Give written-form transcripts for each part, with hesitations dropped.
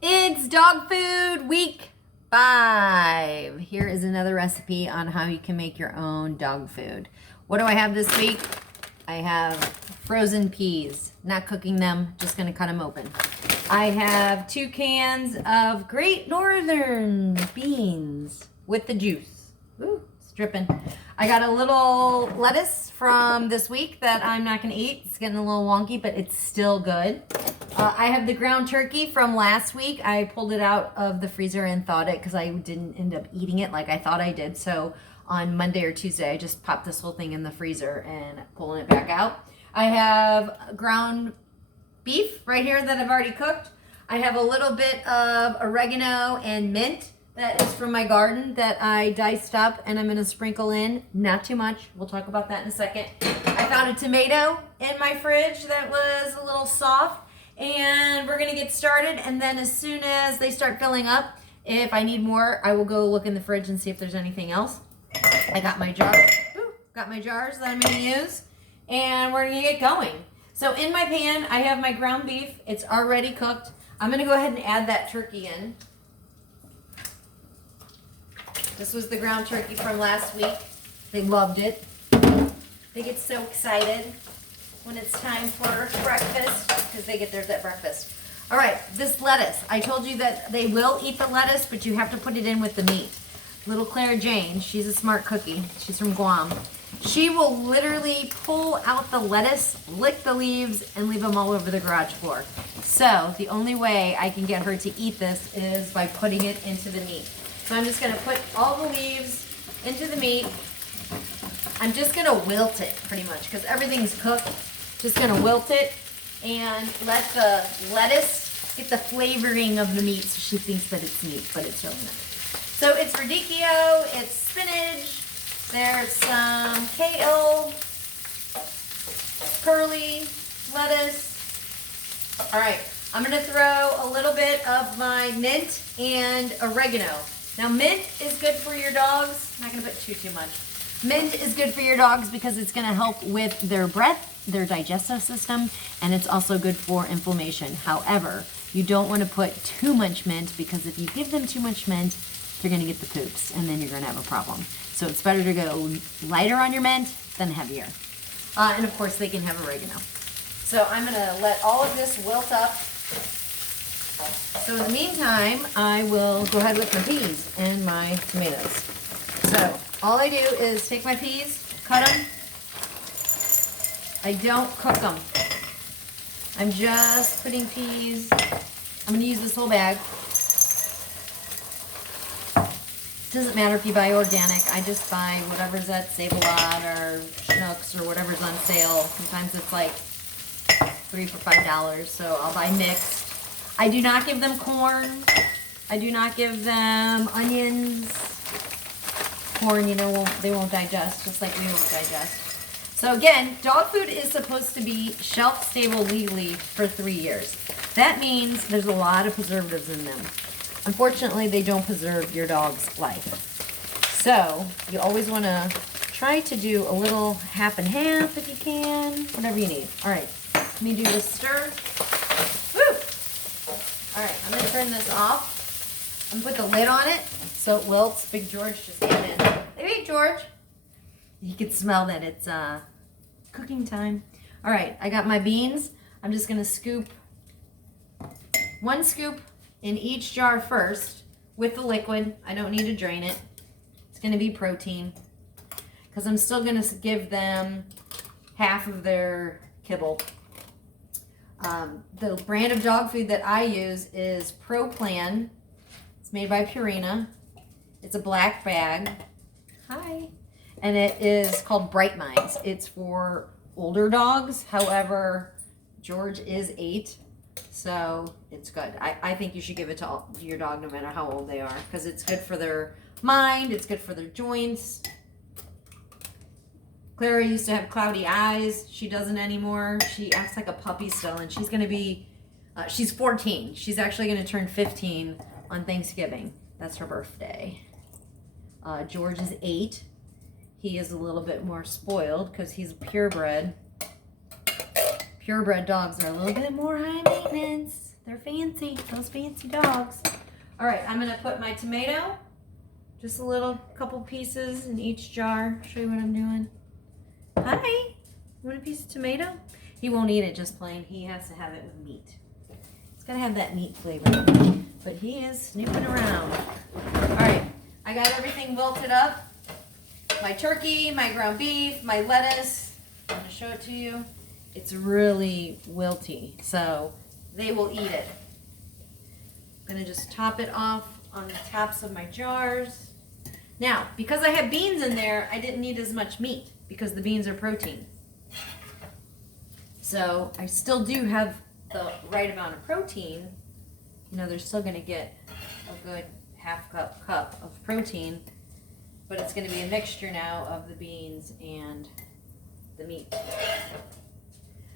It's dog food week 5. Here is another recipe on how you can make your own dog food. What do I have this week? I have frozen peas. Not cooking them, just gonna cut them open. I have 2 cans of Great Northern beans with the juice. Ooh, it's dripping. I got a little lettuce from this week that I'm not gonna eat. It's getting a little wonky, but it's still good. I have the ground turkey from last week. I pulled it out of the freezer and thawed it because I didn't end up eating it like I thought I did. So on Monday or Tuesday, I just popped this whole thing in the freezer and pulling it back out. I have ground beef right here that I've already cooked. I have a little bit of oregano and mint that is from my garden that I diced up and I'm going to sprinkle in. Not too much. We'll talk about that in a second. I found a tomato in my fridge that was a little soft. And we're gonna get started, and then as soon as they start filling up, if I need more, I will go look in the fridge and see if there's anything else. I got my jars, that I'm gonna use, and we're gonna get going. So in my pan, I have my ground beef. It's already cooked. I'm gonna go ahead and add that turkey in. This was the ground turkey from last week. They loved it. They get so excited when it's time for breakfast, because they get theirs at breakfast. All right, this lettuce. I told you that they will eat the lettuce, but you have to put it in with the meat. Little Claire Jane, she's a smart cookie. She's from Guam. She will literally pull out the lettuce, lick the leaves, and leave them all over the garage floor. So the only way I can get her to eat this is by putting it into the meat. So I'm just gonna put all the leaves into the meat. I'm just gonna wilt it pretty much, because everything's cooked. Just gonna wilt it and let the lettuce get the flavoring of the meat so she thinks that it's meat, but it's really not. So it's radicchio, it's spinach, there's some kale, curly, lettuce. All right, I'm gonna throw a little bit of my mint and oregano. Now mint is good for your dogs. I'm not gonna put too much. Mint is good for your dogs because it's gonna help with their breath, their digestive system, and it's also good for inflammation. However, you don't want to put too much mint, because if you give them too much mint, they're going to get the poops and then you're going to have a problem. So it's better to go lighter on your mint than heavier. And of course they can have oregano. So I'm going to let all of this wilt up. So in the meantime, I will go ahead with my peas and my tomatoes. So all I do is take my peas, cut them. I don't cook them. I'm just putting peas. I'm going to use this whole bag. Doesn't matter if you buy organic. I just buy whatever's at Save-A-Lot or Schnucks or whatever's on sale. Sometimes it's like $3 for $5, so I'll buy mixed. I do not give them corn. I do not give them onions. Corn, you know, they won't digest, just like we won't digest. So again, dog food is supposed to be shelf stable legally for 3 years. That means there's a lot of preservatives in them. Unfortunately, they don't preserve your dog's life. So you always want to try to do a little half and half if you can, whatever you need. All right, let me do this stir. Woo! All right, I'm gonna turn this off. I'm gonna put the lid on it so it wilts. Big George just came in. Hey, Big George. You can smell that it's cooking time. All right, I got my beans. I'm just gonna scoop 1 scoop in each jar first with the liquid. I don't need to drain it. It's gonna be protein, because I'm still gonna give them half of their kibble. The brand of dog food that I use is Pro Plan. It's made by Purina. It's a black bag. Hi. And it is called Bright Minds. It's for older dogs. However, George is 8, so it's good. I think you should give it to your dog no matter how old they are, because it's good for their mind, it's good for their joints. Clara used to have cloudy eyes. She doesn't anymore. She acts like a puppy still, and she's going to be, she's 14. She's actually going to turn 15 on Thanksgiving. That's her birthday. George is 8. He is a little bit more spoiled because he's purebred. Purebred dogs are a little bit more high maintenance They're fancy, those fancy dogs. All right, I'm gonna put my tomato, just a little couple pieces in each jar. Show you what I'm doing. Hi, you want a piece of tomato? He won't eat it just plain. He has to have it with meat. It's gotta have that meat flavor. But he is snooping around. All right, I got everything wilted up. My turkey, my ground beef, my lettuce. I'm gonna show it to you. It's really wilty, so they will eat it. I'm gonna just top it off on the tops of my jars. Now, because I have beans in there, I didn't need as much meat because the beans are protein. So I still do have the right amount of protein. You know, they're still gonna get a good half cup of protein, but it's gonna be a mixture now of the beans and the meat.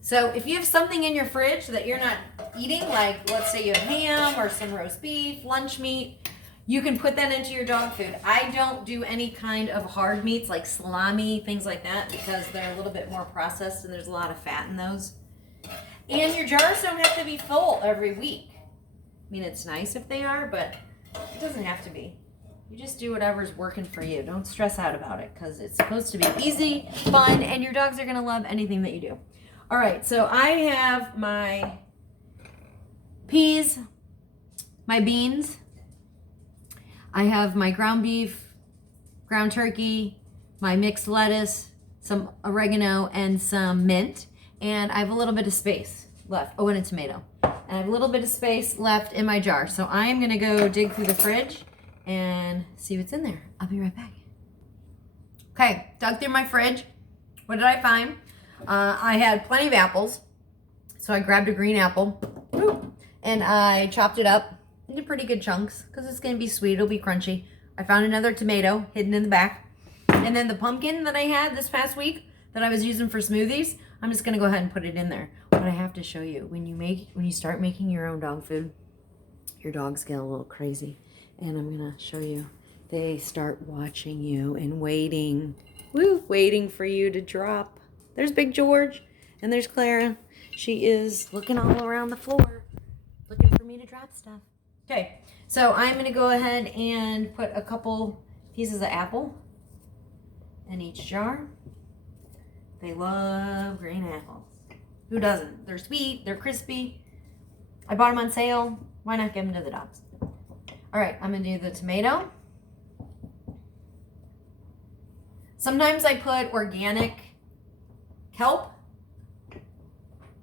So if you have something in your fridge that you're not eating, like let's say you have ham or some roast beef, lunch meat, you can put that into your dog food. I don't do any kind of hard meats like salami, things like that, because they're a little bit more processed and there's a lot of fat in those. And your jars don't have to be full every week. I mean, it's nice if they are, but it doesn't have to be. You just do whatever's working for you. Don't stress out about it because it's supposed to be easy, fun, and your dogs are going to love anything that you do. All right, so I have my peas, my beans. I have my ground beef, ground turkey, my mixed lettuce, some oregano, and some mint. And I have a little bit of space left. Oh, and a tomato. And I have a little bit of space left in my jar. So I am going to go dig through the fridge and see what's in there. I'll be right back. Okay, dug through my fridge. What did I find? I had plenty of apples. So I grabbed a green apple and I chopped it up into pretty good chunks because it's going to be sweet. It'll be crunchy. I found another tomato hidden in the back. And then the pumpkin that I had this past week that I was using for smoothies, I'm just going to go ahead and put it in there. But I have to show you, when you start making your own dog food, your dogs get a little crazy. And I'm going to show you. They start watching you and waiting. Woo, waiting for you to drop. There's Big George and there's Clara. She is looking all around the floor, looking for me to drop stuff. Okay, so I'm going to go ahead and put a couple pieces of apple in each jar. They love green apples. Who doesn't? They're sweet, they're crispy. I bought them on sale. Why not give them to the dogs? All right, I'm going to do the tomato. Sometimes I put organic kelp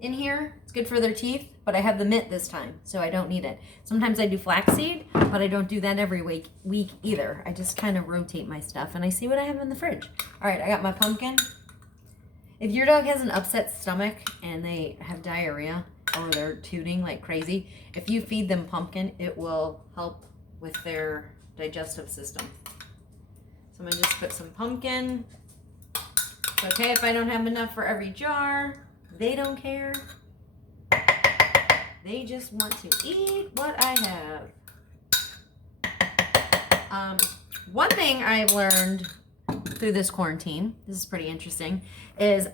in here. It's good for their teeth, but I have the mint this time, so I don't need it. Sometimes I do flaxseed, but I don't do that every week either. I just kind of rotate my stuff, and I see what I have in the fridge. All right, I got my pumpkin. If your dog has an upset stomach and they have diarrhea or they're tooting like crazy, if you feed them pumpkin, it will help with their digestive system. So I'm going to just put some pumpkin. It's okay if I don't have enough for every jar. They don't care. They just want to eat what I have. One thing I've learned through this quarantine, this is pretty interesting, is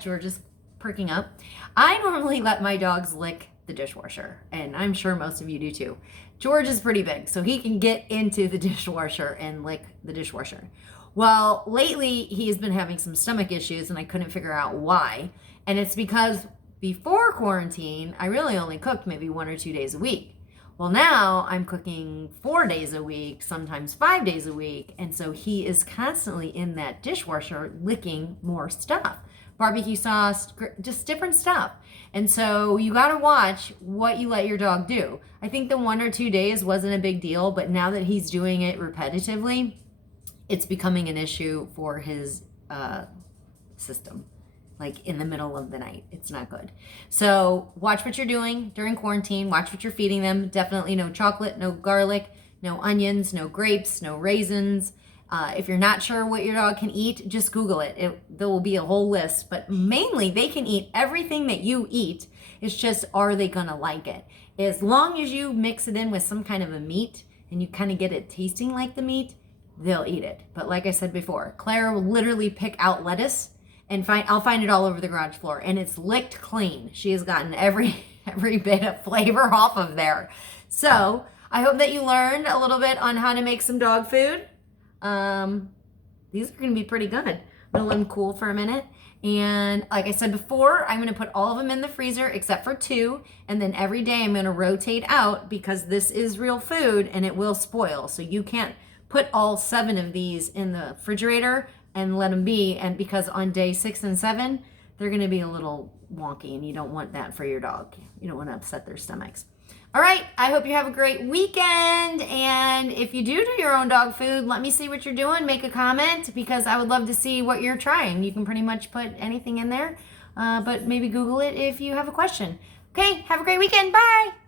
George is perking up. I normally let my dogs lick the dishwasher, and I'm sure most of you do too. George is pretty big, so he can get into the dishwasher and lick the dishwasher. Well, lately he's been having some stomach issues and I couldn't figure out why. And it's because before quarantine, I really only cooked maybe 1 or 2 days a week. Well, now I'm cooking 4 days a week, sometimes 5 days a week. And so he is constantly in that dishwasher licking more stuff. Barbecue sauce, just different stuff. And so you got to watch what you let your dog do. I think the 1 or 2 days wasn't a big deal, but now that he's doing it repetitively, it's becoming an issue for his system. Like in the middle of the night. It's not good. So watch what you're doing during quarantine. Watch what you're feeding them. Definitely no chocolate, no garlic, no onions, no grapes, no raisins. If you're not sure what your dog can eat, just Google it. There will be a whole list. But mainly, they can eat everything that you eat. It's just, are they going to like it? As long as you mix it in with some kind of a meat and you kind of get it tasting like the meat, they'll eat it. But like I said before, Clara will literally pick out lettuce and I'll find it all over the garage floor, and it's licked clean. She has gotten every every bit of flavor off of there. So I hope that you learned a little bit on how to make some dog food. These are going to be pretty good. I'm going to let them cool for a minute. And like I said before, I'm going to put all of them in the freezer except for 2. And then every day I'm going to rotate out because this is real food and it will spoil. So you can't put all 7 of these in the refrigerator and let them be. And because on day 6 and 7, they're going to be a little wonky and you don't want that for your dog. You don't want to upset their stomachs. All right, I hope you have a great weekend. And if you do your own dog food, let me see what you're doing. Make a comment because I would love to see what you're trying. You can pretty much put anything in there, but maybe Google it if you have a question. Okay, have a great weekend. Bye.